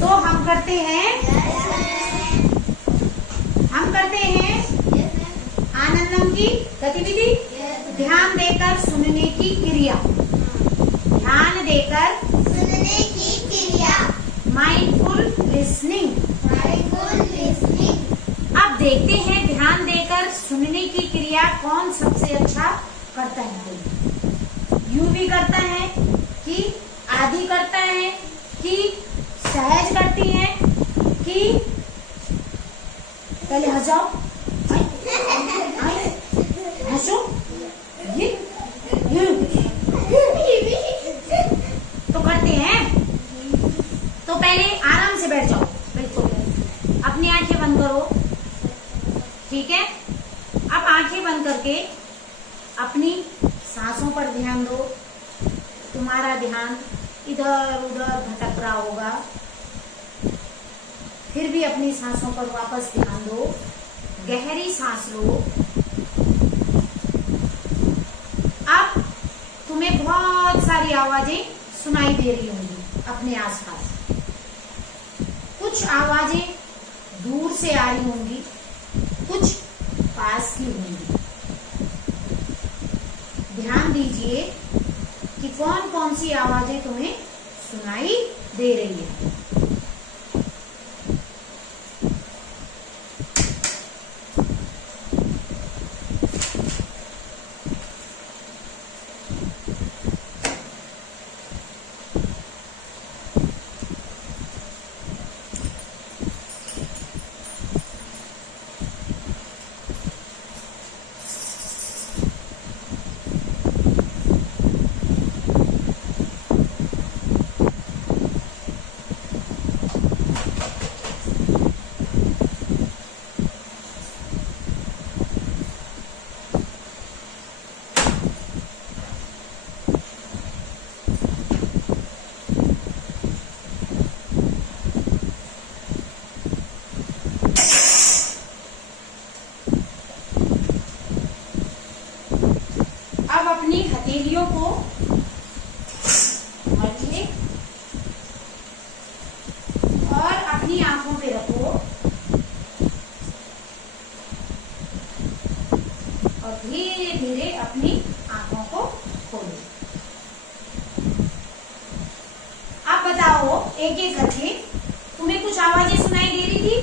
तो हम करते हैं आनंदम की गतिविधि, ध्यान देकर सुनने की क्रिया, ध्यान देकर सुनने की क्रिया, माइंडफुल लिसनिंग। अब देखते हैं ध्यान देकर सुनने की क्रिया कौन सबसे अच्छा करता है। यू भी करता है कि आदि करता है कि सहज करती है कि पहले हंसाओ, हंसो, ये तो करते हैं। तो पहले आराम से बैठ जाओ, बिल्कुल अपनी आंखें बंद करो, ठीक है। अब आंखें बंद करके अपनी सांसों पर ध्यान दो। तुम्हारा ध्यान इधर उधर भटक रहा होगा, फिर भी अपनी सांसों पर वापस ध्यान दो। गहरी सांस लो। अब तुम्हें बहुत सारी आवाजें सुनाई दे रही होंगी अपने आसपास। कुछ आवाजें दूर से आ रही होंगी, कुछ पास की होंगी। ध्यान दीजिए कि कौन कौन सी आवाजें तुम्हें सुनाई दे रही है। अब अपनी हथेलियों को मलिए और अपनी आंखों पे रखो और धीरे धीरे अपनी आंखों को खोलो। अब बताओ एक एक करके, तुम्हें कुछ आवाजें सुनाई दे रही थी?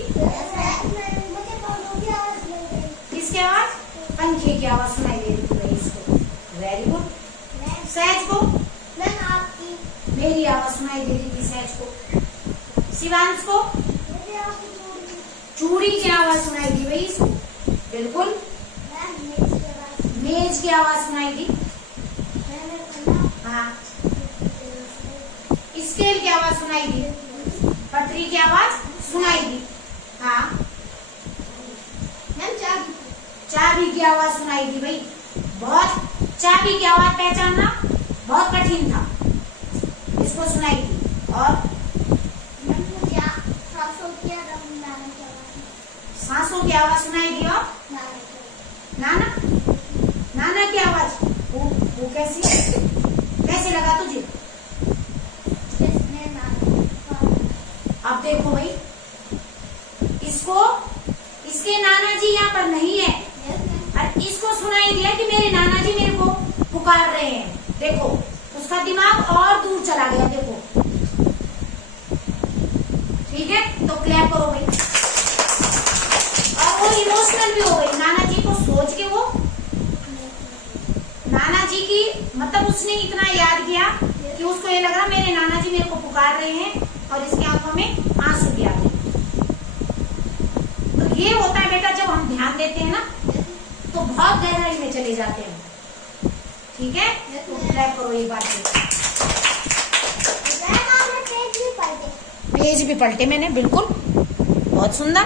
किसकी आवाज? पंखे की आवाज सुनाई दे रही थी भाई इसको। Very good. सहज को? आपकी। मेरी आवाज सुनाई दे रही थी सहज को। शिवांश को? चूड़ी की आवाज सुनाई दी भाई इसको। बिल्कुल। मेज की आवाज सुनाई दी। हाँ। स्केल की आवाज सुनाई दी। पटरी की आवाज सुनाई दी। हाँ। चाबी की आवाज सुनाई दी भाई। बहुत, चाबी की आवाज पहचानना बहुत कठिन था, इसको सुनाई दी। और सांसों की आवाज सुनाई दी। और नाना, नाना की आवाज वो कैसे लगा तुझे? अब देखो भाई, इसके नाना जी यहाँ पर नहीं है और इसको सुनाई दिया कि मेरे नाना जी मेरे को पुकार रहे हैं। देखो उसका दिमाग और दूर चला गया। देखो, ठीक है, तो क्लैप करो भाई। और वो इमोशनल भी हो गई, नाना जी को सोच के। वो नाना जी की मतलब उसने इतना याद किया कि उसको ये लग रहा मेरे नाना जी मेरे को पुकार रहे हैं और इसकी आंखों में आंसू भी आ गए। तो ये होता है बेटा, जब हम ध्यान देते हैं ना तो बहुत गहराई में चले जाते हैं। ठीक है, तो क्लैप करो एक बार। पेज भी पलटे मैंने, बिल्कुल, बहुत सुंदर।